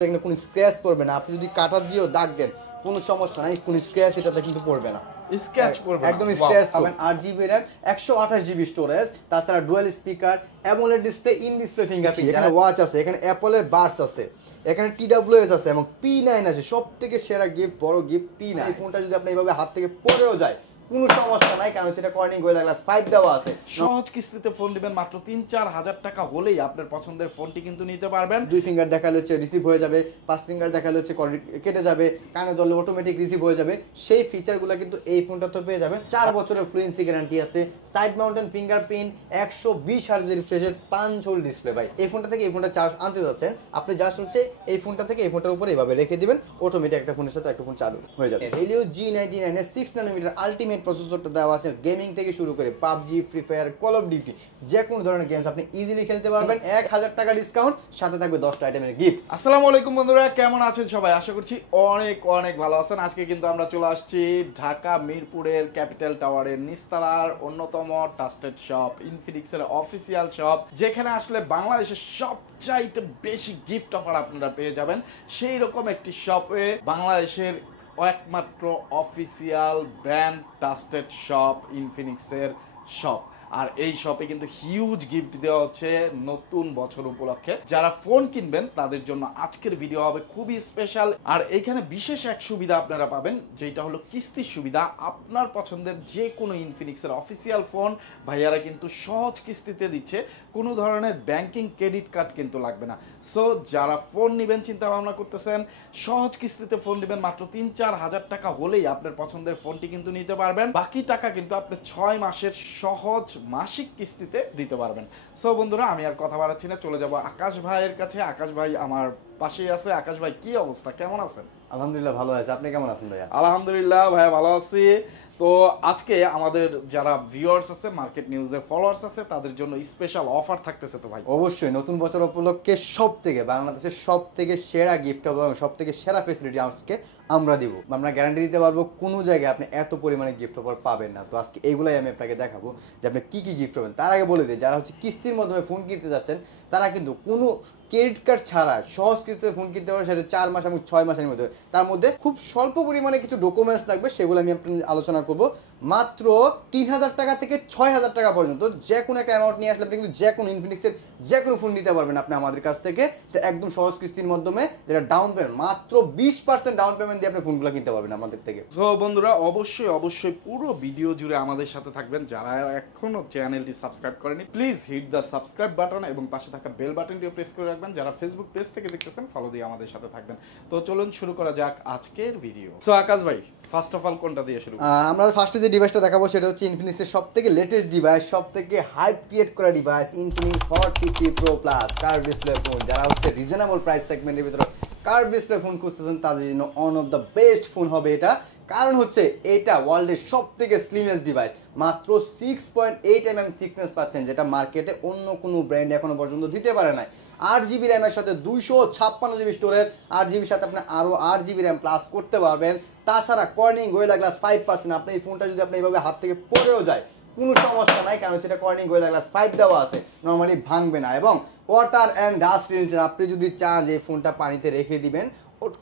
এখানে কোনো স্ক্র্যাচ পড়বে না। আপনি যদি কাঁটা দিয়েও দাগ দেন কোনো সমস্যা নাই, কোনো স্ক্র্যাচ এটাতে কিন্তু পড়বে না। স্ক্র্যাচ পড়বে না, একদম স্ক্র্যাচ পাবেন। 8GB RAM, 128GB স্টোরেজ, তাছাড়া dual speaker, AMOLED display, in display fingerprint. এখানে ওয়াচ আছে, এখানে অ্যাপলের বাডস আছে, এখানে TWS আছে এবং P9 আছে। সবথেকে সেরা গিফট, বড় গিফট P9। এই ফোনটা যদি আপনি এইভাবে হাত থেকে পড়েও যায় কোনো সমস্যা নাই, কারণ সেটা কর্নিং গোয়েলা গ্লাস 5 দেওয়া আছে। সহজ কিস্তিতে ফোন নেবেন মাত্র 3-4 হাজার টাকা হলেই আপনার পছন্দের ফোনটি কিন্তু নিতে পারবেন। 2 ফিঙ্গার দেখালে হচ্ছে রিসিভ হয়ে যাবে, 5 ফিঙ্গার দেখালে হচ্ছে কেটে যাবে, কানে ধরলে অটোমেটিক রিসিভ হয়ে যাবে। সেই ফিচারগুলো কিন্তু এই ফোনটাতে পেয়ে যাবেন। 4 বছরের ফ্লুয়েন্সি গ্যারান্টি আছে, সাইড মাউন্টেন ফিঙ্গারপ্রিন্ট, 120 হার্জ রিফ্রেশের পাঞ্চ হোল ডিসপ্লে। ভাই এই ফোনটা থেকে এই ফোনটা চার্জ আনতে যাচ্ছেন, আপনি জাস্ট হচ্ছে এই ফোনটা থেকে এই ফোনটার উপরে এভাবে রেখে দিবেন, অটোমেটিক একটা ফোনের সাথে একটা ফোন চালু হয়ে যাবে। Helio G99 এর 6 ন্যানোমিটার আলটিমেট প্রসেসরটা দেওয়া আছে। গেমিং থেকে শুরু করে PUBG, free fire, call of duty যে কোনো ধরনের গেমস আপনি ইজিলি খেলতে পারবেন। 1000 টাকা ডিসকাউন্ট, সাথে থাকবে 10টা আইটেমের গিফট। আসসালামু আলাইকুম বন্ধুরা, কেমন আছেন সবাই? আশা করছি অনেক অনেক ভালো আছেন। আজকে কিন্তু আমরা চলে আসছি ঢাকা মিরপুরের ক্যাপিটাল টাওয়ারের নিস্তালার অন্যতম ট্রাস্টেড শপ, ইনফিনিক্সের অফিসিয়াল শপ, যেখানে আসলে বাংলাদেশের সবচাইতে বেশি গিফট অফার আপনারা পেয়ে যাবেন। সেই রকম একটি শপে বাংলাদেশের একমাত্র অফিসিয়াল ব্র্যান্ড ট্রাস্টেড শপ ইনফিনিক্সের শপ। আর এই শপে কিন্তু হিউজ গিফট দেওয়া হচ্ছে নতুন বছর উপলক্ষে। যারা ফোন কিনবেন তাদের জন্য আজকের ভিডিও হবে খুবই স্পেশাল। আর এইখানে বিশেষ এক সুবিধা আপনারা পাবেন, যেটা হলো কিস্তির সুবিধা। আপনার পছন্দের যে কোনো ইনফিনিক্সের অফিসিয়াল ফোন ভাইয়ারা কিন্তু সহজ কিস্তিতে দিচ্ছে, কোনো ধরনের ব্যাংকিং ক্রেডিট কার্ড কিন্তু লাগবে না। সো যারা ফোন নেবেন চিন্তা ভাবনা করতেছেন, সহজ কিস্তিতে ফোন নেবেন মাত্র 3-4 হাজার টাকা হলেই আপনার পছন্দের ফোনটি কিন্তু নিতে পারবেন। বাকি টাকা কিন্তু আপনি 6 মাসের সহজ মাসিক কিস্তিতে দিতে পারবেন। সো বন্ধুরা, আমি আর কথা বাড়াচ্ছি না, চলে যাব আকাশ ভাইয়ের কাছে। আকাশ ভাই আমার পাশেই আছে। আকাশ ভাই, কি অবস্থা, কেমন আছেন? আলহামদুলিল্লাহ ভালো আছে, আপনি কেমন আছেন ভাইয়া? আলহামদুলিল্লাহ ভাইয়া ভালো আছি। তো আজকে আমাদের যারা ভিউয়ার্স আছে, মার্কেট নিউজের ফলোয়ার্স আছে, তাদের জন্য স্পেশাল অফার থাকতেছে তো ভাই? অবশ্যই, নতুন বছর উপলক্ষে বাংলাদেশের সব থেকে সেরা গিফট এবং সব থেকে সেরা ফেসিলিটি আজকে আমরা দিব। আমরা গ্যারান্টি দিতে পারবো কোনো জায়গায় আপনি এত পরিমাণে গিফট অফার পাবেন না। তো আজকে এগুলাই আমি আপনাকে দেখাবো যে আপনি কী কী গিফট পাবেন। তার আগে বলে দিই, যারা হচ্ছে কিস্তির মাধ্যমে ফোন কিনতে যাচ্ছেন তারা কিন্তু কোনো ক্রেডিট কার্ড ছাড়া সহজ কিস্তিতে ফোন কিনতে পারবে, সেটা 4 মাস এবং 6 মাসের মধ্যে। তার মধ্যে খুব স্বল্প পরিমাণে কিছু ডকুমেন্টস লাগবে, সেগুলো আমি আপনার আলোচনা করবো। মাত্র 3000 টাকা থেকে 6000 টাকা পর্যন্ত যে কোনো একটা অ্যামাউন্ট নিয়ে আসলে আপনি কিন্তু যে কোনো ইনফিনিক্সের যে কোনো ফোন নিতে পারবেন আপনি আমাদের কাছ থেকে। এটা একদম সহজ কিস্তির মাধ্যমে, যেটা ডাউন পেমেন্ট মাত্র 20% ডাউন পেমেন্ট দিয়ে আপনি ফোনগুলো কিনতে পারবেন আমাদের থেকে। সো বন্ধুরা, অবশ্যই অবশ্যই পুরো ভিডিও জুড়ে আমাদের সাথে থাকবেন। যারা এখনো চ্যানেলটি সাবস্ক্রাইব করেনি, please hit the subscribe button এবং পাশে থাকা বেল বাটনটিও প্রেস করে রাখবেন। যারা ফেসবুক পেজ থেকে দেখতেছেন, ফলো দিয়ে আমাদের সাথে থাকবেন। তো চলুন শুরু করা যাক আজকের ভিডিও। সো আকাশ ভাই, ফার্স্ট অফ অল কোনটা দিয়ে শুরু? আমরা ফার্স্টে যে ডিভাইসটা দেখাবো সেটা হচ্ছে ইনফিনিক্সের সব থেকে লেটেস্ট ডিভাইস, সব থেকে হাইপ ক্রিয়েট করা device, Infinix hot 50 pro plus curve display phone. যারা হচ্ছে রিজনেবল প্রাইস সেগমেন্টের ভিতরে কার্ভ ডিসপ্লে ফোন খুঁজতেছেন তাদের জন্য one of the best phone হবে এটা। কারণ হচ্ছে এটা ওয়ার্ল্ডের সব থেকে স্লিমেস্ট ডিভাইস। মাত্র 6.8mm থিকনেস পাচ্ছেন, যেটা মার্কেটে অন্য কোনো ব্র্যান্ড এখনো পর্যন্ত দিতে পারে না। 8GB র্যামের সাথে 256GB স্টোরেজ, 8GBর সাথে আপনি আরও 8GB র্যাম প্লাস করতে পারবেন। তাছাড়া কর্নিং গোয়েলা গ্লাস 5 পাচ্ছেন। আপনি এই ফোনটা যদি আপনি এইভাবে হাত থেকে পড়েও যায় কোনো সমস্যা নাই, কারণ সেটা কর্নিং গোয়েলা গ্লাস 5 দেওয়া আছে, নর্মালি ভাঙবে না। এবং ওয়াটার অ্যান্ড ডাস্ট রেঞ্জের, আপনি যদি চান যে ফোনটা পানিতে রেখে দিবেন,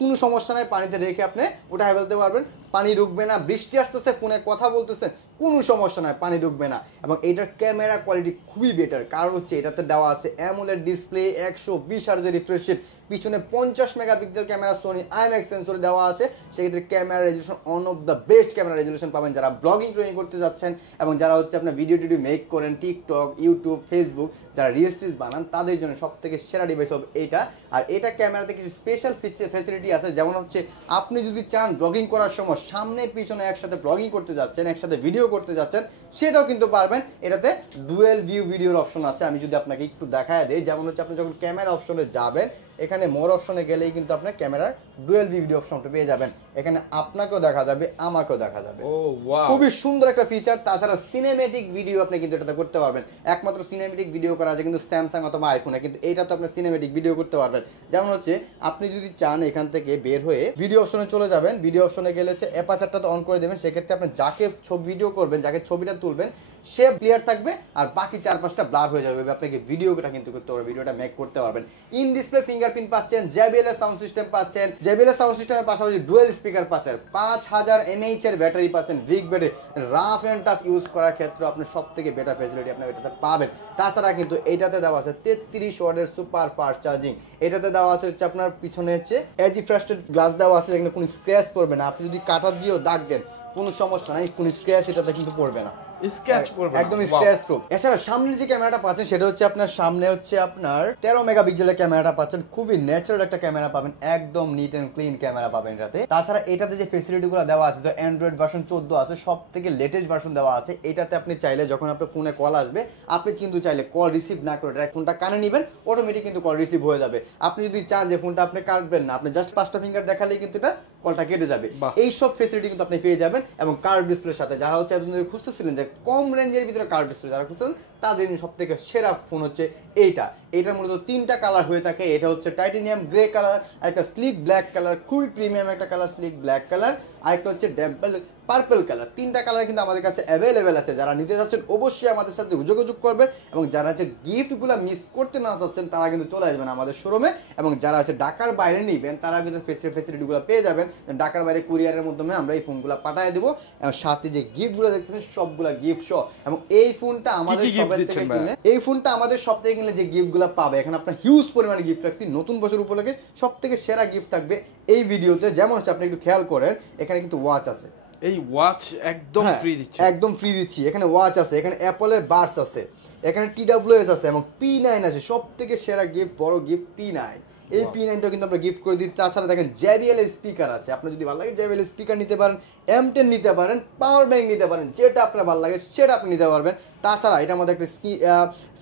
কোনো সমস্যা নাই, পানিতে রেখে আপনি উঠায় ফেলতে পারবেন, পানি ঢুকবে না। বৃষ্টি আসতেছে, ফোনে কথা বলতেছেন, কোনো সমস্যা নয়, পানি ঢুকবে না। এবং এটার ক্যামেরা কোয়ালিটি খুবই বেটার, কারণ হচ্ছে এটাতে দেওয়া আছে অ্যামোলেড ডিসপ্লে, 120 হার্জের রিফ্রেশ রেট, পিছনে 50 megapixel camera, Sony IMX sensor দেওয়া আছে। সেক্ষেত্রে camera resolution one of the best camera resolution পাবেন যারা ব্লগিং করতে যাচ্ছেন এবং যারা হচ্ছে আপনার ভিডিও মেক করেন টিকটক, ইউটিউব, ফেসবুক, যারা রিলস বানান তাদের জন্য সব থেকে সেরা ডিভাইস হবে এইটা। আর এটা ক্যামেরাতে কিছু স্পেশাল ফেসিলিটি আছে, যেমন হচ্ছে আপনি যদি চান ব্লগিং করার সময় সামনে পিছনে একসাথে ব্লগিং করতে যাচ্ছেন, একসাথে ভিডিও করতে যাচ্ছেন, সেটাও কিন্তু পারবেন। এটাতে ডুয়েল ভিউ ভিডিওর অপশন আছে। আমি যদি আপনাকে একটু দেখায় দিই, যেমন হচ্ছে আপনি যখন ক্যামেরা অপশনে যাবেন, এখানে মোর অপশনে গেলেই কিন্তু আপনার ক্যামেরার ডুয়েল ভিউ ভিডিও অপশনটা পেয়ে যাবেন। এখানে আপনাকেও দেখা যাবে, আমাকেও দেখা যাবে। খুবই সুন্দর একটা ফিচার। তাছাড়া সিনেমেটিক ভিডিও আপনি কিন্তু এটাতে করতে পারবেন। একমাত্র সিনেমেটিক ভিডিও করা আছে কিন্তু স্যামসাং অথবা ফোনে, কিন্তু এইটা তো আপনি সিনেমেটিক ভিডিও করতে পারবেন। যেমন হচ্ছে আপনি যদি চান এখান থেকে বের হয়ে ভিডিও অপশনে চলে যাবেন, ভিডিও অপশনে গেলে হচ্ছে অ্যাপারচারটা অন করে দেবেন। সেক্ষেত্রে আপনি যাকে ভিডিও করবেন, যাকে ছবিটা তুলবেন সে ক্লিয়ার থাকবে, আর বাকি 4-5টা ব্লার হয়ে যাবে। আপনাকে ভিডিওটা কিন্তু করতে পারবেন, ভিডিওটা মেক করতে পারবেন। ইন ডিসপ্লে ফিঙ্গারপ্রিন্ট পাচ্ছেন, JBL এর সাউন্ড সিস্টেম পাচ্ছেন, JBL এর সাউন্ড সিস্টেমের পাশাপাশি ডুয়েল স্পিকার পাচ্ছেন, 5000 mAh এর ব্যাটারি পাচ্ছেন, big battery. Rough and tough use করার ক্ষেত্রে আপনি সব থেকে বেটার ফ্যাসিলিটি আপনার এটাতে পাবেন। তাছাড়া কিন্তু এইটাতে দেওয়া আছে 33 ওয়াটের সুপার ফাস্ট চার্জিং। এটাতে দেওয়া আছে হচ্ছে আপনার পিছনে হচ্ছে এজি ফ্রস্টেড গ্লাস দেওয়া আছে, যেখানে কোনো স্ক্র্যাচ পড়বে না। আপনি যদি কাটা দিয়েও দাগ দেন কোনো সমস্যা নাই, কোনো স্ক্র্যাচ এটাতে কিন্তু পড়বে না, স্ক্র্যাচ করবে একদম স্ক্র্যাচ প্রুফ। এছাড়া সামনের যে ক্যামেরাটা পাচ্ছেন সেটা হচ্ছে আপনার সামনে হচ্ছে আপনার 13 মেগাপিক্সেলের ক্যামেরাটা পাচ্ছেন, খুবই ন্যাচারাল একটা ক্যামেরা পাবেন, একদম নিট এন্ড ক্লিন ক্যামেরা পাবেন এটাতে। তাছাড়া এটাতে যে ফেসিলিটিগুলো দেওয়া আছে, তো অ্যান্ড্রয়েড ভার্সন 14 আছে, সব থেকে লেটেস্ট ভার্সন দেওয়া আছে। এটাতে আপনি চাইলে যখন আপনার ফোনে কল আসবে, আপনি কিন্তু চাইলে কল রিসিভ না করে ডাইরেক্ট ফোনটা কানে নেবেন, অটোমেটিক কিন্তু কল রিসিভ হয়ে যাবে। আপনি যদি চান যে ফোনটা আপনি কাটবেন না, আপনি জাস্ট 5টা ফিঙ্গার দেখালেই কিন্তু এটা কলটা কেটে যাবে। এই সব ফেসিলিটি কিন্তু আপনি পেয়ে যাবেন। এবং কার্ভ ডিসপ্লের সাথে যারা হচ্ছে এতদিন ধরে খুঁজতেছিলেন যে কম রেঞ্জের ভিতরে কার্ভ ডিসপ্লে যারা খুঁজছেন, তাদের সব থেকে সেরা ফোন হচ্ছে এইটার মূলত 3টা কালার হয়ে থাকে। এটা হচ্ছে টাইটেনিয়াম গ্রে কালার, একটা স্লিক ব্ল্যাক কালার, খুবই প্রিমিয়াম একটা কালার স্লিক ব্ল্যাক কালার, আরেকটা হচ্ছে ড্যাম্পল পার্পল কালার। 3টা কালার কিন্তু আমাদের কাছে অ্যাভেলেবেল আছে। যারা নিতে চাচ্ছেন অবশ্যই আমাদের সাথে যোগাযোগ করবেন, এবং যারা হচ্ছে গিফটগুলো মিস করতে না চাচ্ছেন তারা কিন্তু চলে আসবেন আমাদের শোরুমে। এবং যারা আছে ঢাকার বাইরে নিবেন তারা কিন্তু ফেসিলিটিগুলো পেয়ে যাবেন। ঢাকার বাইরে কুরিয়ারের মাধ্যমে আমরা এই ফোনগুলো পাঠিয়ে দেবো, এবং সাথে যে গিফটগুলো দেখতেছেন সবগুলো গিফট সহ। এবং এই ফোনটা আমাদের সবার থেকে কিনলে, এই ফোনটা আমাদের সব থেকে কিনলে যে গিফটগুলো পাবে, এখানে আপনার হিউজ পরিমাণে গিফট রাখছি। নতুন বছর উপলক্ষে সব থেকে সেরা গিফট থাকবে এই ভিডিওতে। যেমন হচ্ছে আপনি একটু খেয়াল করেন, এখানে কিন্তু ওয়াচ আছে, এই ওয়াচ একদম ফ্রি দিচ্ছে, একদম ফ্রি দিচ্ছি। এখানে ওয়াচ আছে, এখানে অ্যাপলের বাডস আছে, এখানে TWS আছে, এবং P9 আছে। সব থেকে সেরা গিফট, বড় গিফট P9। এই P9টা কিন্তু আমরা গিফট করে দিচ্ছি। তাছাড়া দেখেন JBL এর স্পিকার আছে, আপনার যদি ভালো লাগে JBL এর স্পিকার নিতে পারেন, M10 নিতে পারেন, পাওয়ার ব্যাংক নিতে পারেন, যেটা আপনার ভালো লাগে সেটা আপনি নিতে পারবেন। তাছাড়া এটার মধ্যে একটা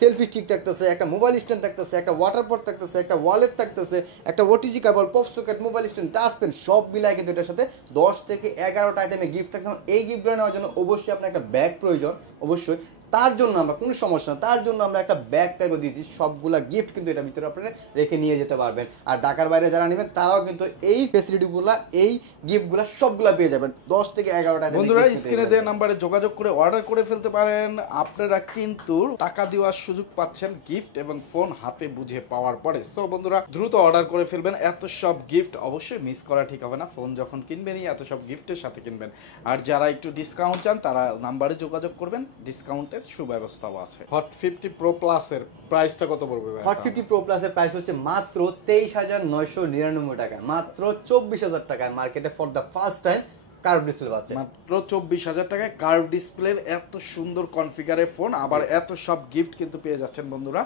সেলফি স্টিক থাকতেছে, একটা মোবাইল স্ট্যান্ড থাকতেছে, একটা ওয়াটার পট থাকতেছে, একটা ওয়ালেট থাকতেছে, একটা OTG cable, pop socket, mobile stand, touch pen, সব মিলায় কিন্তু এটার সাথে 10 থেকে 11টা আইটেমে গিফট থাকছে। এই গিফটগুলো নেওয়ার জন্য অবশ্যই আপনার একটা ব্যাগ প্রয়োজন, অবশ্যই। তার জন্য আমরা কোনো সমস্যা না, তার জন্য আমরা একটা ব্যাগ প্যাকও দিয়েছি। সবগুলা গিফট কিন্তু এটার ভিতরে আপনারা রেখে নিয়ে যেতে পারবেন। আর ঢাকার বাইরে যারা নেবেন তারাও কিন্তু এই ফেসিলিটিগুলো, এই গিফটগুলো সবগুলা পেয়ে যাবেন। 10 থেকে 11টা। বন্ধুরা স্ক্রিনে দেওয়া নাম্বারে যোগাযোগ করে অর্ডার করে ফেলতে পারেন। আপনারা কিন্তু টাকা দেওয়ার সুযোগ পাচ্ছেন গিফট এবং ফোন হাতে বুঝে পাওয়ার পরে। সো বন্ধুরা দ্রুত অর্ডার করে ফেলবেন। এত সব গিফট অবশ্যই মিস করা ঠিক হবে না। ফোন যখন কিনবেনই এত সব গিফটের সাথে কিনবেন। আর যারা একটু ডিসকাউন্ট চান তারা নাম্বারে যোগাযোগ করবেন, ডিসকাউন্টের সুব্যবস্থাও আছে। হট 50 প্রো প্লাস এর প্রাইসটা কত পড়বে ভাই? হট 50 প্রো প্লাস এর প্রাইস হচ্ছে মাত্র 23,999 টাকা, মাত্র 24,000 টাকায় মার্কেটে for the first time curve display পাচ্ছে। মাত্র 24,000 টাকায় কার্ভ ডিসপ্লের এত সুন্দর কনফিগারের ফোন, আবার এত সব গিফট কিন্তু পেয়ে যাচ্ছেন বন্ধুরা।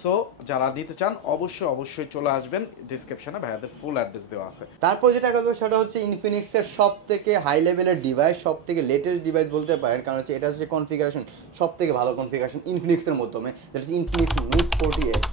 সো যারা নিতে চান অবশ্যই চলে আসবেন। ডেসক্রিপশনে ভাইয়াদের ফুল অ্যাড্রেস দেওয়া আছে। তারপর যেটা করবো সেটা হচ্ছে ইনফিনিক্সের সব থেকে হাই লেভেলের ডিভাইস, সব থেকে লেটেস্ট ডিভাইস বলতে পারেন, কারণ হচ্ছে এটা হচ্ছে কনফিগারেশন সব থেকে ভালো কনফিগারেশন ইনফিনিক্সের মাধ্যমে, যেটা হচ্ছে ইনফিনিক্স নোট 40X।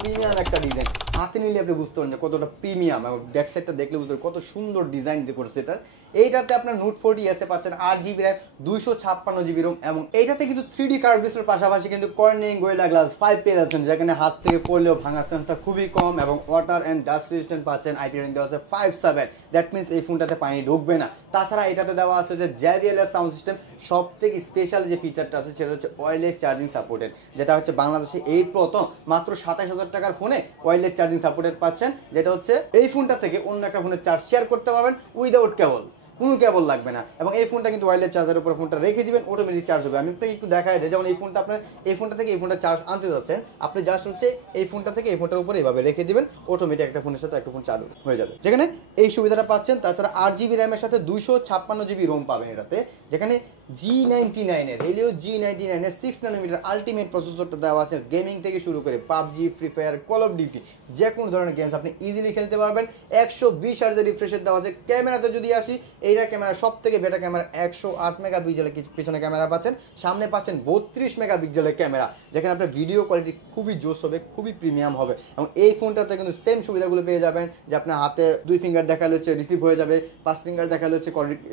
প্রিমিয়াম একটা ডিজাইন, হাতে নিলে আপনি বুঝতে পারেন যে কতটা প্রিমিয়াম, এবং ব্যাক সাইডটা দেখলে বুঝতে পারেন কত সুন্দর ডিজাইন দিয়ে করছে এটার। এইটাতে আপনার নোট 40S এ পাচ্ছেন 8GB র্যাম, 256GB রোম, এবং এইটাতে কিন্তু 3D কার্ভ ডিসপ্লের পাশাপাশি কিন্তু কর্নিং গোরিলা গ্লাস 5 পেয়ে যাচ্ছেন, যেখানে হাত থেকে পড়লেও ভাঙার চান্সটা খুবই কম, এবং ওয়াটার অ্যান্ড ডাস্ট রেজিস্ট্যান্ট পাচ্ছেন। IP রেটিং দেওয়া আছে 5.7, দ্যাট মিনস এই ফোনটাতে পানি ঢুকবে না। তাছাড়া এটাতে দেওয়া আছে যে JBL এর সাউন্ড সিস্টেম, সব থেকে স্পেশাল যে ফিচারটা আছে সেটা হচ্ছে ওয়্যারলেস চার্জিং সাপোর্টেড, যেটা হচ্ছে বাংলাদেশে এই প্রথম মাত্র 27,000 টাকার ফোনে ওয়্যারলেস চার্জিং সাপোর্টেড পাচ্ছেন, যেটা হচ্ছে এই ফোনটা থেকে অন্য একটা ফোনে চার্জ শেয়ার করতে পারবেন উইদাউট কেবল, কোনো কেবল লাগবে না। এবং এই ফোনটা কিন্তু ওয়্যারলেস চার্জারের উপর ফোনটা রেখে দিবেন, অটোমেটিক চার্জ হবে। আমি আপনাকে একটু দেখাই দিই, যেমন এই ফোনটা আপনার এই ফোনটা থেকে এই ফোনটা চার্জ আনতে যাচ্ছেন, আপনি জাস্ট হচ্ছে এই ফোনটা থেকে এই ফোনটার উপরে এইভাবে রেখে দিবেন, অটোমেটিক একটা ফোনের সাথে একটা ফোন চালু হয়ে যাবে, যেখানে এই সুবিধাটা পাচ্ছেন। তাছাড়া 8GB র্যামের সাথে 256GB রোম পাবেন এটাতে, যেখানে G99 এর হেলিও G99 এর 6 nm আলটিমেট প্রসেসরটা দেওয়া আছে। গেমিং থেকে শুরু করে PUBG, free fire, call of duty, যে কোনো ধরনের গেমস আপনি ইজিলি খেলতে পারবেন। 120 Hz রিফ্রেশের দেওয়া আছে। ক্যামেরাতে যদি আসি, এইটার ক্যামেরা সব থেকে বেটার ক্যামেরা 108 মেগাপিক্সেলের পিছনে ক্যামেরা পাচ্ছেন, সামনে পাচ্ছেন 32 মেগাপিক্সেলের ক্যামেরা, যেখানে আপনার ভিডিও কোয়ালিটি খুবই জোস হবে, খুবই প্রিমিয়াম হবে। এবং এই ফোনটাতে কিন্তু সেম সুবিধাগুলো পেয়ে যাবেন যে আপনার হাতে 2 ফিঙ্গার দেখালে হচ্ছে রিসিভ হয়ে যাবে, 5 ফিঙ্গার দেখালে হচ্ছে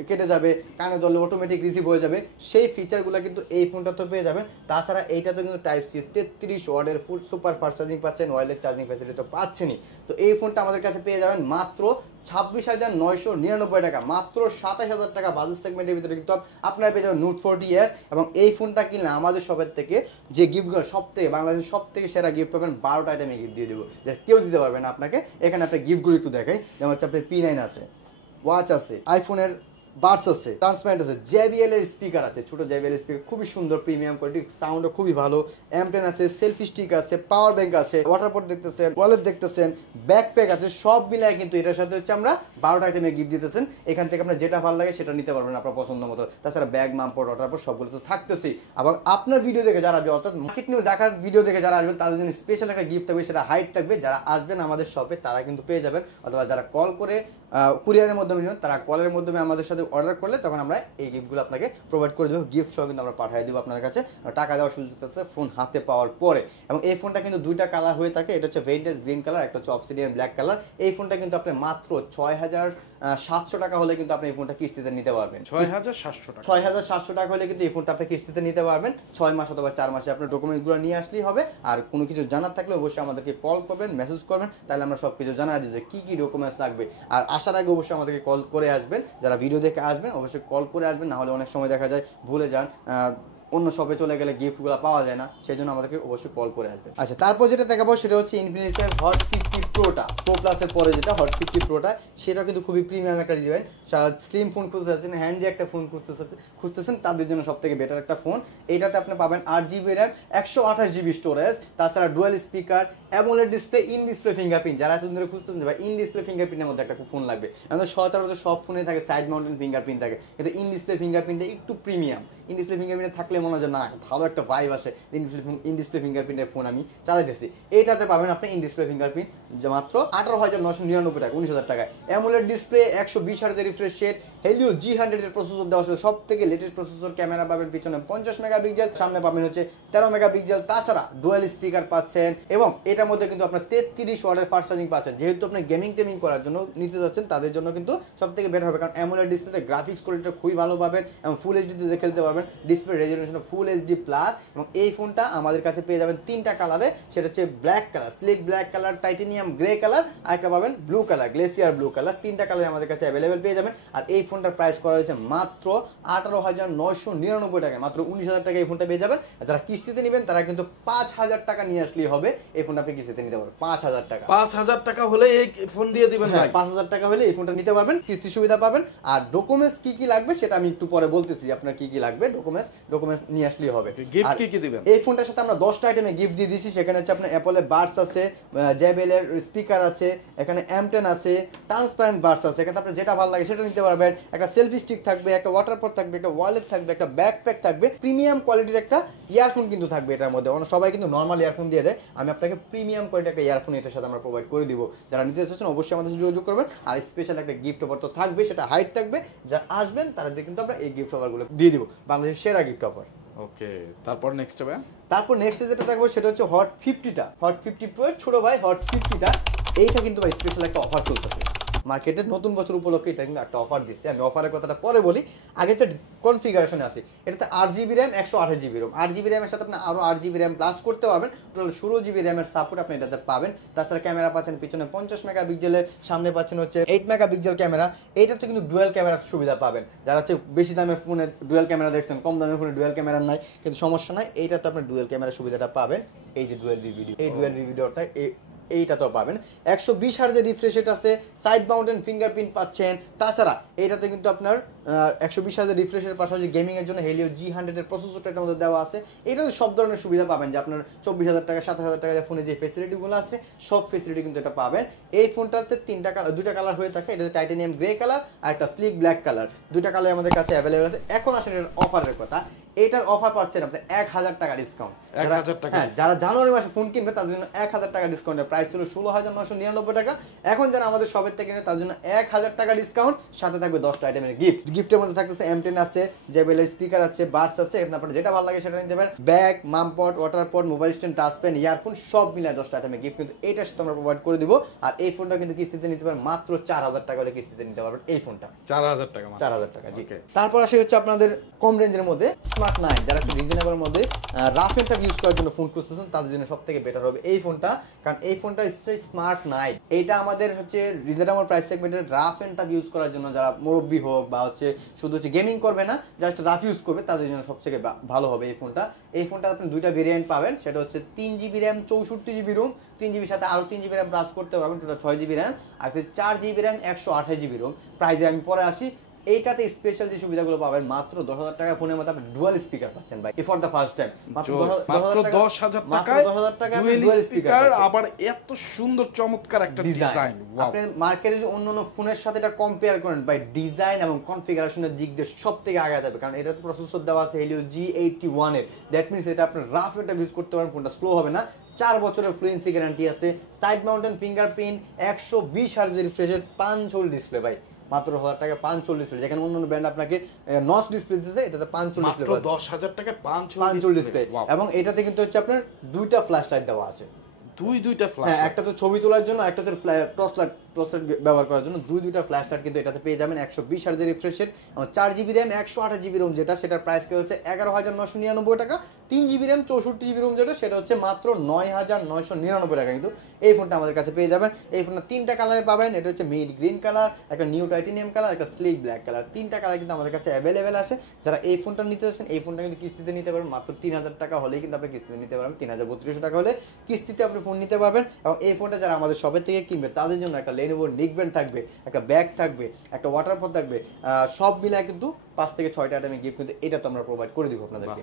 কেটে যাবে, কানে ধরলে অটোমেটিক রিসিভ হয়ে যাবে, সেই ফিচারগুলো কিন্তু এই ফোনটাতে পেয়ে যাবেন। তাছাড়া এইটাতে কিন্তু টাইপ সি 33 ওয়াটের ফুল সুপার ফাস্ট চার্জিং পাচ্ছেন, ওয়্যারলেস চার্জিং ফ্যাসিলিটি তো পাচ্ছেনই। তো এই ফোনটা আমাদের কাছে পেয়ে যাবেন মাত্র 26,999 টাকা, মাত্র 27,000 টাকা বাজেট সেগমেন্টের ভিতরে কিন্তু আপনারা পেয়ে যাবেন নোট 40s। এবং এই ফোনটা কিনলে আমাদের শপের থেকে যে গিফটগুলো সব থেকে বাংলাদেশের সব থেকে সেরা গিফট পাবেন, 12টা আইটেমে গিফট দিয়ে দেবো, যেটা কেউ দিতে পারবে না আপনাকে। এখানে আপনার গিফটগুলো একটু দেখাই, যেমন হচ্ছে আপনার P9 আছে, ওয়াচ আছে, আইফোনের বাডস আছে, ট্রান্সপারেন্ট আছে, JBL এর স্পিকার আছে, ছোট JBL এর স্পিকার খুবই সুন্দর, প্রিমিয়াম কোয়ালিটি, সাউন্ডও খুবই ভালো, M10 আছে, সেলফি স্টিক আছে, পাওয়ার ব্যাংক আছে, ওয়াটার পট দেখতেছেন, ওয়ালেট দেখতেছেন, ব্যাকপ্যাক আছে, সব মিলায় কিন্তু এটার সাথে হচ্ছে আমরা 12টা আইটেমে গিফট দিতেছেন। এখান থেকে আপনার যেটা ভালো লাগে সেটা নিতে পারবেন আপনার পছন্দ মতো। তাছাড়া ব্যাগ, মামপট, ওয়াটার পট সবগুলো তো থাকতেছেই। এবং আপনার ভিডিও দেখে যারা আসবে, অর্থাৎ মার্কেট নিউজ ঢাকার ভিডিও দেখে যারা আসবেন তাদের জন্য স্পেশাল একটা গিফট থাকবে, সেটা হাইট থাকবে। যারা আসবেন আমাদের শপে তারা কিন্তু পেয়ে যাবেন, অথবা যারা কল করে কুরিয়ারের মাধ্যমে নেবেন তারা কলের মাধ্যমে আমাদের সাথে অর্ডার করলে তখন আমরা এই গিফটগুলো আপনাকে প্রোভাইড করে দেবো। গিফট সহ কিন্তু আমরা পাঠিয়ে দেবো আপনার কাছে, টাকা দেওয়ার সুযোগ আছে ফোন হাতে পাওয়ার পরে। এবং এই ফোনটা কিন্তু 2টা কালার হয়ে থাকে, এটা হচ্ছে ভেন্টেজ গ্রিন কালার, একটা হচ্ছে অবসিডিয়ান ব্ল্যাক কালার। এই ফোনটা কিন্তু আপনি মাত্র 6,700 টাকা হলে কিন্তু আপনি এই ফোনটা কিস্তিতে নিতে পারবেন। 6,700 টাকা, 6,700 টাকা হলে কিন্তু এই ফোনটা আপনি কিস্তিতে নিতে পারবেন। 6 মাস অথবা 4 মাসে আপনার ডকুমেন্টসগুলো নিয়ে আসলেই হবে। আর কোনো কিছু জানার থাকলে অবশ্যই আমাদেরকে কল করবেন, মেসেজ করবেন, তাহলে আমরা সব কিছু জানাই দিই যে কী কী ডকুমেন্টস লাগবে। আর আসার আগে অবশ্যই আমাদেরকে কল করে আসবেন, যারা ভিডিও দেখে আসবেন অবশ্যই কল করে আসবেন, না হলে অনেক সময় দেখা যায় ভুলে যান, অন্য শপে চলে গেলে গিফটগুলো পাওয়া যায় না, সেই জন্য আমাদেরকে অবশ্যই কল করে আসবে। আচ্ছা, তারপর যেটা দেখাবো সেটা হচ্ছে ইনফিনিক্সের হট 50 প্রোটা, প্রো প্লাসের পরে যেটা হট 50 প্রোটা, সেটা কিন্তু খুবই প্রিমিয়াম একটা ডিজাইন। স্লিম ফোন খুঁজতেছেন, হ্যান্ডি একটা ফোন খুঁজতেছেন, তাদের জন্য সব থেকে বেটার একটা ফোন। এইটাতে আপনি পাবেন 8GB র্যাম, 128GB স্টোরেজ, তাছাড়া dual speaker, AMOLED display, in display fingerprint. যারা এতদিন ধরে খুঁজতেছেন বা ইন ডিসপ্লে ফিঙ্গারপ্রিন্টের মধ্যে একটা ফোন লাগবে, আমাদের সচরাচর সব ফোনে থাকে সাইড মাউন্টেন ফিঙ্গারপ্রিন্ট থাকে, কিন্তু ইন ডিসপ্লে ফিঙ্গারপ্রিন্টে একটু প্রিমিয়াম। ইন ডিসপ্লে ফিঙ্গারপ্রিন্টে থাকলে মনে হয় যে না, ভালো একটা ভাইব আসে, ইন ডিসপ্লে ফিঙ্গারপ্রিন্টের ফোন আমি চালাইতেছি। এইটাতে পাবেন আপনি ইন ডিসপ্লে ফিঙ্গারপ্রিন্ট মাত্র 18,999 টাকা, 19,000 টাকায়। AMOLED display, 120 hertz refresh rate, Helio G100 এর প্রসেসর দেওয়া আছে, সব থেকে লেটেস্ট প্রসেসর, ক্যামেরা পাবেন পিছনে 50 মেগাপিক্সেল, সামনে পাবেন হচ্ছে 13 মেগাপিক্সেল, তাছাড়া ডুয়াল স্পিকার পাচ্ছেন। এবং এটার মধ্যে কিন্তু আপনার 33 ওয়াটের ফাস্ট চার্জিং পাচ্ছেন। যেহেতু আপনি গেমিং টেমিং করার জন্য নিতে যাচ্ছেন তাদের জন্য কিন্তু সব থেকে বেটার হবে, কারণ অ্যামোলেড ডিসপ্লেতে গ্রাফিক্স কোয়ালিটিটা খুবই ভালো পাবেন এবং ফুল এইচডিতে খেলতে পারবেন, display resolution full HD plus. এবং এই ফোনটা আমাদের কাছে পেয়ে যাবেন 3টা কালারে, সেটা হচ্ছে black colour, slick black colour, titanium grey colour, আর একটা পাবেন blue colour, glacier blue colour. 3টা কালার আমাদের কাছে অ্যাভেলেবেল পেয়ে যাবেন। আর এই ফোনটার প্রাইস করা হয়েছে মাত্র 18,999 টাকায়, মাত্র 19,000 টাকা এই ফোনটা পেয়ে যাবেন। আর যারা কিস্তিতে নেবেন তারা কিন্তু 5,000 টাকা নিয়ে আসলেই হবে, এই ফোনটা আপনি কিস্তিতে নিতে পারবেন। 5,000 টাকা, 5,000 টাকা হলে এই ফোন দিয়ে দিবেন ভাই? 5,000 টাকা হলে এই ফোনটা নিতে পারবেন, কিস্তি সুবিধা পাবেন। আর ডকুমেন্টস কি কি লাগবে সেটা আমি একটু পরে বলতেছি, আপনার কি কি লাগবে ডকুমেন্টস নিয়ে আসলেই হবে। গিফট কি কি দিবেন? এই ফোনটার সাথে আমরা 10টা আইটেমে গিফট দিয়ে দিয়েছি। সেখানে হচ্ছে আপনার অ্যাপলের বাডস আছে, JBL এর স্পিকার আছে, এখানে M10 আছে, ট্রান্সপারেন্ট বাডস আছে, এখানে আপনার যেটা ভালো লাগে সেটা নিতে পারবেন। একটা সেলফি স্টিক থাকবে, একটা ওয়াটার পট থাকবে, একটা ওয়ালেট থাকবে, একটা ব্যাকপ্যাক থাকবে, প্রিমিয়াম কোয়ালিটির একটা ইয়ারফোন কিন্তু থাকবে এটার মধ্যে। সবাই কিন্তু নর্মাল ইয়ারফোন দিয়ে দেয়, আমি আপনাকে প্রিমিয়াম কোয়ালিটির একটা ইয়ারফোন এটার সাথে আমরা প্রোভাইড করে দিব। যারা নিতে চাচ্ছেন অবশ্যই আমাদের সাথে যোগাযোগ করবেন। আর স্পেশাল একটা গিফট অফার তো থাকবে, সেটা হাইট থাকবে। যারা আসবেন তাদের কিন্তু আমরা এই গিফট অফারগুলো দিয়ে দিব, বাংলাদেশের সেরা গিফট অফার। ওকে, তারপর নেক্সট হবে? তারপর নেক্সট যেটা থাকবে সেটা হচ্ছে হট 50টা, হট 50 প্রো ছোট ভাই হট 50টা। এইটা কিন্তু ভাই স্পেশাল একটা অফার চলতেছে মার্কেটের, নতুন বছর উপলক্ষে এটা কিন্তু একটা অফার দিচ্ছে। আমি অফারের কথাটা পরে বলি, আগে যে কনফিগারেশনে আছে এটাতে 8GB RAM, 128GB Rome. 8GB র্যামের সাথে আপনি আরও 8GB র্যাম প্লাস করতে পারবেন, টোটাল 16GB র্যামের সাপোর্ট আপনি এটাতে পাবেন। তাছাড়া ক্যামেরা পাচ্ছেন পিছনে 50 মেগাপিক্সেলের, সামনে পাচ্ছেন হচ্ছে 8 মেগাপিক্সেল ক্যামেরা। এইটাতে কিন্তু ডুয়াল ক্যামেরার সুবিধা পাবেন। যারা হচ্ছে বেশি দামের ফোনে ডুয়াল ক্যামেরা দেখছেন, কম দামের ফোনে ডুয়াল ক্যামেরা নাই, কিন্তু সমস্যা নাই, এইটাতে আপনি ডুয়াল ক্যামেরার সুবিধাটা পাবেন। এই যে ডুয়াল ভিডিও, এই ডুয়াল ভিডিওটা এইটাতেও পাবেন। 120 হার্জের রিফ্রেশ রেট আছে, সাইড মাউন্টেন ফিঙ্গারপ্রিন্ট পাচ্ছেন। তাছাড়া এইটাতে কিন্তু আপনার 120 হার্জের রিফ্রেশের পাশাপাশি গেমিংয়ের জন্য হেলিও G100 এর প্রসেসরটা এটার মধ্যে দেওয়া আছে। এটাতে সব ধরনের সুবিধা পাবেন, যে আপনার 24,000 টাকা 27,000 টাকা ফোনে যে ফেসিলিটিগুলো আছে সব ফেসিলিটি কিন্তু এটা পাবেন। এই ফোনটাতে 2টা কালার হয়ে থাকে, এটাতে টাইটেনিয়াম গ্রে কালার আর একটা স্লিক ব্ল্যাক কালার, 2টা কালার আমাদের কাছে অ্যাভেলেবেল আছে। এখন আসলে এটার অফারের কথা। এটার অফার পাচ্ছেন আপনি 1000 টাকা ডিসকাউন্ট। 1000 টাকা, হ্যাঁ, যারা জানুয়ারি মাসে ফোন কিনবে তাদের জন্য 1000 টাকা ডিসকাউন্টের প্রাইস ছিল 16999 টাকা। এখন যারা আমাদের শপের থেকে কিনে তার জন্য 1000 টাকা ডিসকাউন্ট, সাথে থাকবে 10টা আইটেমের গিফট। গিফটের মধ্যে থাকতেছে M10 আছে, JBL স্পিকার আছে, বাডস আছে, এখানে আপনার যেটা ভালো লাগে সেটা নিতে পারেন। ব্যাগ, মামপট, water pot, mobile stand, touch pen, earphone সব মিলে 10টা আইটেমের গিফট কিন্তু এটার সাথে আমরা প্রোভাইড করে দিব। আর এই ফোনটা কিন্তু কিস্তিতে নিতে পারেন মাত্র 4000 টাকা হলে কিস্তিতে নিতে পারবেন এই ফোনটা। 4000 টাকা, 4000 টাকা, জি। তারপর আসে হচ্ছে আপনাদের কম রেঞ্জের মধ্যে স্মার্ট 9, যারা একটু রিজনেবল মধ্যে রাফ এন্ড টাফ ইউজ করার জন্য ফোন খুঁজতেছেন তাদের জন্য সবথেকে বেটার হবে এই ফোনটা, কারণ এই ফোনটা হচ্ছে স্মার্ট 9। এইটা আমাদের হচ্ছে রিজনেবল প্রাইস সেগমেন্টের রাফ এন্ড টাফ ইউজ করার জন্য, যারা মুরব্বি হোক বা হচ্ছে শুধু হচ্ছে গেমিং করবে না, জাস্ট রাফ ইউজ করবে তাদের জন্য সবথেকে ভালো হবে এই ফোনটা। এই ফোনটা আপনি দুইটা ভেরিয়েন্ট পাবেন, সেটা হচ্ছে 3GB RAM 64GB Rome, 3GB সাথে আরো 3GB র্যাম প্লাস করতে পারবেন, টোটাল 6GB র্যাম, আর 4GB র্যাম 128GB রোম। প্রাইসে আমি পরে আসি। এইটাতে স্পেশাল যে সুবিধাগুলো পাবেন মাত্র 10,000 টাকা ফোনের মধ্যে আপনি ডুয়াল স্পিকার পাচ্ছেন ভাই, ফর দ্য ফার্স্ট টাইম। মাত্র 10,000 টাকায় ডুয়াল স্পিকার, আবার এত সুন্দর চমৎকার একটা ডিজাইন। আপনি মার্কেটে যে অন্যান্য ফোনের সাথে এটা কম্পেয়ার করেন ভাই, ডিজাইন এবং কনফিগারেশনের দিক দিয়ে সবথেকে আগে যাবে, কারণ এটা প্রসেসর দেওয়া আছে Helio G81 এর। দ্যাট মিন্স এটা আপনি রাফ এটা ইউজ করতে পারেন, ফোনটা স্লো হবে না। 4 বছরের ফ্লুয়েন্সি গ্যারান্টি আছে, সাইড মাউন্টেন ফিঙ্গারপ্রিন্ট, 120 হার্জ রিফ্রেশের 5 হোল ডিসপ্লে ভাই, মাত্র 1000 টাকা 5 হোল ডিসপ্লে। যেখানে অন্যান্য ব্র্যান্ড আপনাকে নচ ডিসপ্লে দিতে, এটাতে 5 হোল ডিসপ্লে, মাত্র 10,000 টাকায় 5 হোল ডিসপ্লে। এবং এটাতে কিন্তু হচ্ছে আপনার দুইটা ফ্ল্যাশ লাইট দেওয়া আছে, দুইটা ফ্ল্যাশ। হ্যাঁ, একটা তো ছবি তোলার জন্য, একটা হচ্ছে টর্চ লাইট ব্যবহার করার জন্য। দুইটা ফ্ল্যাশ লাইট কিন্তু এটাতে পেয়ে যাবেন, 120 hertz রিফ্রেশের, 4GB RAM 128GB Rome, যেটা সেটার প্রাইস কি হচ্ছে 11,999 টাকা। 3GB র্যাম 64GB রোম যেটা, সেটা হচ্ছে মাত্র 9,999 টাকা। কিন্তু এই ফোনটা আমাদের কাছে পেয়ে যাবেন। এই ফোনটা 3টা কালারে পাবেন, এটা হচ্ছে মিড গ্রিন কালার, একটা নিউ টাইটেনিয়াম কালার, একটা স্লিক ব্ল্যাক কালার। 3টা কালার কিন্তু আমাদের কাছে অ্যাভেলেবেল আছে। যারা এই ফোনটা নিতে চাচ্ছেন এই ফোনটা কিন্তু কিস্তিতে নিতে পারবেন মাত্র 3000 টাকা হলেই কিন্তু আপনি কিস্তিতে নিতে পারবেন। 3,3200 টাকা হলে কিস্তিতে আপনি ফোন নিতে পারবেন। এবং এই ফোনটা যারা আমাদের শপের থেকে কিনবে তাদের জন্য একটা Lenovo নিকব্যান্ড থাকবে, একটা ব্যাগ থাকবে, একটা ওয়াটার পট থাকবে, সব মিলায় কিন্তু 5 থেকে 6টা আইটেমের গিফট কিন্তু এটা তো আমরা প্রোভাইড করে দিব আপনাদেরকে।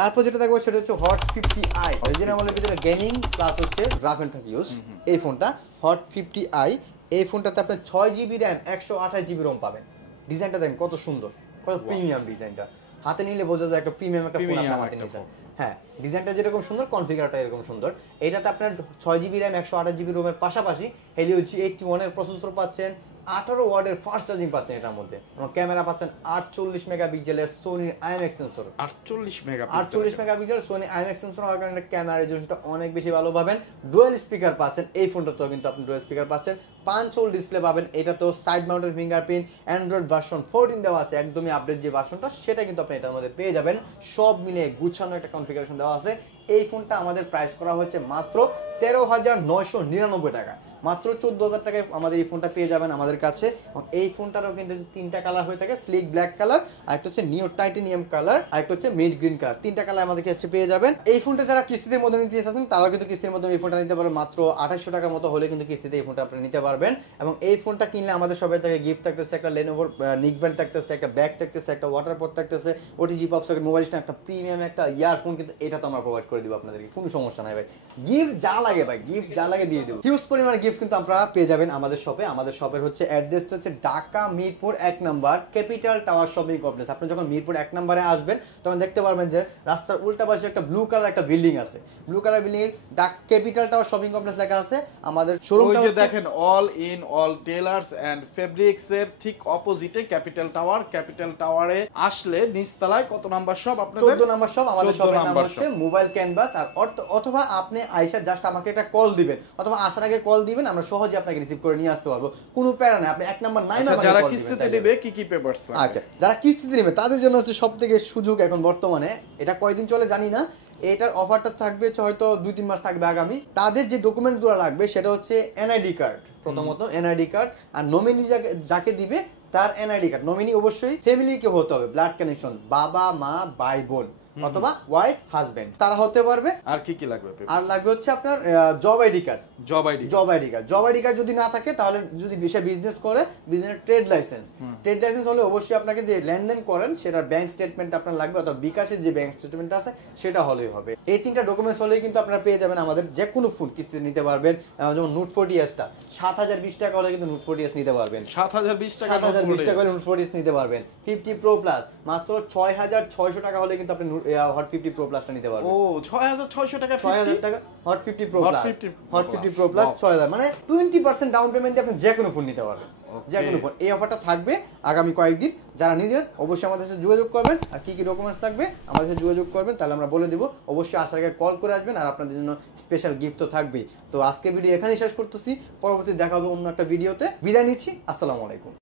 তারপর যেটা থাকবে সেটা হচ্ছে Hot 50i, রিজনেবলের ভিতরে গেমিং প্লাস হচ্ছে রাফ এন্ড টাফ ইউজ। এই ফোনটা Hot 50i, এই ফোনটাতে আপনি 6GB র্যাম 128GB রোম পাবেন। ডিজাইনটা দেখেন কত সুন্দর, কত প্রিমিয়াম ডিজাইনটা, হাতে নিলে বোঝা যায় একটা প্রিমিয়াম একটা ফোন আপনার হাতে নিয়েছেন। হ্যাঁ, ডিজাইনটা যেরকম সুন্দর, কনফিগারটা এরকম সুন্দর। এটাতে আপনার 6GB র্যাম 128GB রোমের পাশাপাশি Helio G81 এর প্রসেসর পাচ্ছেন, 18 ওয়াটের ফাস্ট চার্জিং পাচ্ছেন এটার মধ্যে, এবং ক্যামেরা পাচ্ছেন 48 মেগাপিক্সেলের Sony IMX sensor. 48 megapixel Sony IMX sensor হওয়ার কারণে ক্যামেরা রেজোলিউশনটা অনেক বেশি ভালো পাবেন। ডুয়াল স্পিকার পাচ্ছেন এই ফোনটাতেও, কিন্তু আপনি ডুয়াল স্পিকার পাচ্ছেন, 5 হোল ডিসপ্লে পাবেন। এটাতেও side mounted fingerprint, Android version 14 দেওয়া আছে, একদমই আপডেট যে ভার্সনটা সেটা কিন্তু আপনি এটার মধ্যে পেয়ে যাবেন। সব মিলে গুছানো একটা কনফিগারেশন দেওয়া আছে। এই ফোনটা আমাদের প্রাইস করা হয়েছে মাত্র 13,999 টাকা, মাত্র 14,000 টাকায় আমাদের এই ফোনটা পেয়ে যাবেন আমাদের কাছে। এবং এই ফোনটারও কিন্তু 3টা কালার হয়ে থাকে, স্লিক ব্ল্যাক কালার, আরেকটা হচ্ছে নিউ টাইটেনিয়াম কালার, আরেকটা হচ্ছে মিড গ্রিন কালার। 3টা কালার আমাদের কাছে পেয়ে যাবেন। এই ফোনটা যারা কিস্তির মধ্যে নিতে চাচ্ছেন তারাও কিন্তু কিস্তির মধ্যে এই ফোনটা নিতে পারবেন, মাত্র 2800 টাকার মতো হলে কিন্তু কিস্তিতে এই ফোনটা আপনি নিতে পারবেন। এবং এই ফোনটা কিনলে আমাদের সবাই থেকে গিফট থাকতেছে, একটা Lenovo নিকব্যান্ড থাকতেছে, একটা ব্যাগ থাকতেছে, একটা ওয়াটার পট থাকতেছে, OTG pop socket, mobile stand, একটা প্রিমিয়াম একটা ইয়ারফোন কিন্তু এটা তো আমরা প্রোভাইড করে দিব আপনাদেরকে, কোনো সমস্যা নাই ভাই। গিফট যা লাগে ভাই, গিফট যা লাগে দিয়ে দেবো। হিউজ পরিমাণে গিফট কিন্তু আপনারা পেয়ে যাবেন আমাদের শপে। আমাদের শপের হচ্ছে অ্যাড্রেসটা হচ্ছে ঢাকা মিরপুর 1 নম্বর ক্যাপিটাল টাওয়ার শপিং কমপ্লেক্স। আপনি যখন মিরপুর 1 নম্বরে আসবেন তখন দেখতে পারবেন যে রাস্তার উল্টা পাশে একটা ব্লু কালার একটা বিল্ডিং আছে, ব্লু কালার বিল্ডিং এ ক্যাপিটাল টাওয়ার শপিং কমপ্লেক্স লেখা আছে। আমাদের শোরুমটা হচ্ছে দেখেন all in all tailors and fabrics এর ঠিক অপোজিটে ক্যাপিটাল টাওয়ার। ক্যাপিটাল টাওয়ারে আসলে নিচতলায় কত নাম্বার শপ আপনাদের? 14 নাম্বার শপ। আমাদের শপের নাম হচ্ছে মোবাইল ক্যানভাস। আর অথবা আপনি আইসা জাস্ট আমাকে একটা কল দিবেন, অথবা আসার আগে কল দিবেন, আমরা সহজে আপনাকে রিসিভ করে নিয়ে আসতে পারবো, কোনো প্যারা নাই। আপনি 1 নাম্বার 9 নাম্বার যারা কিস্তিতে নেবে কি কি পেপারস লাগবে? আচ্ছা, যারা কিস্তিতে নেবে তাদের জন্য হচ্ছে সবথেকে সুযোগ এখন বর্তমানে, এটা কয়দিন চলে জানি না, এটার অফারটা থাকবে হয়তো 2-3 মাস থাকবে আগামী। তাদের যে ডকুমেন্টসগুলো লাগবে সেটা হচ্ছে NID কার্ড, প্রথমত NID কার্ড, আর নমিনি যাকে দিবে তার NID কার্ড। নমিনি অবশ্যই ফ্যামিলি কেউ হতে হবে, ব্লাড কানেকশন, বাবা মা ভাই বোন, অথবা ওয়াইফ হাজবেন্ড তারা হতে পারবে। আর কি কি লাগবে? আর লাগবে হচ্ছে আপনার job ID card. Job ID card যদি না থাকে তাহলে যদি সে বিজনেস করে বিজনেস ট্রেড লাইসেন্স হলে অবশ্যই আপনাকে যে লেনদেন করেন সেটার ব্যাংক স্টেটমেন্ট আপনার লাগবে, অথবা বিকাশের যে ব্যাংক স্টেটমেন্ট আছে সেটা হলেই হবে। এই তিনটা ডকুমেন্টস হলেই কিন্তু আপনারা পেয়ে যাবেন আমাদের যে কোনো ফোন কিস্তিতে নিতে পারবেন। যেমন নোট 40s টা 7020 টাকা হলে কিন্তু নোট 40s নিতে পারবেন। 7020 টাকা হলে নোট 40s নিতে পারবেন। 50 প্রো প্লাস মাত্র 6600 টাকা হলে কিন্তু আপনি হট 50 প্রো প্লাসটা নিতে পারবেন। ও 6600 টাকা, 6000 টাকা hot 50 pro plus, hot 50 pro plus 6000, মানে 20% ডাউন পেমেন্ট দিয়ে আপনি যে কোনো ফোন নিতে পারবেন। যে কোনো ফোন এই অফারটা থাকবে আগামী কয়েকদিন। যারা নিবেন অবশ্যই আমাদের সাথে যোগাযোগ করবেন। আর কি কি ডকুমেন্টস থাকবে আমাদের সাথে যোগাযোগ করবেন, তাহলে আমরা বলে দেবো। অবশ্যই আসার আগে কল করে আসবেন, আর আপনাদের জন্য স্পেশাল গিফট তো থাকবেই। তো আজকের ভিডিও এখানেই শেষ করতেছি, পরবর্তী দেখা হবে অন্য একটা ভিডিওতে। বিদায় নিচ্ছি, আসসালামু আলাইকুম।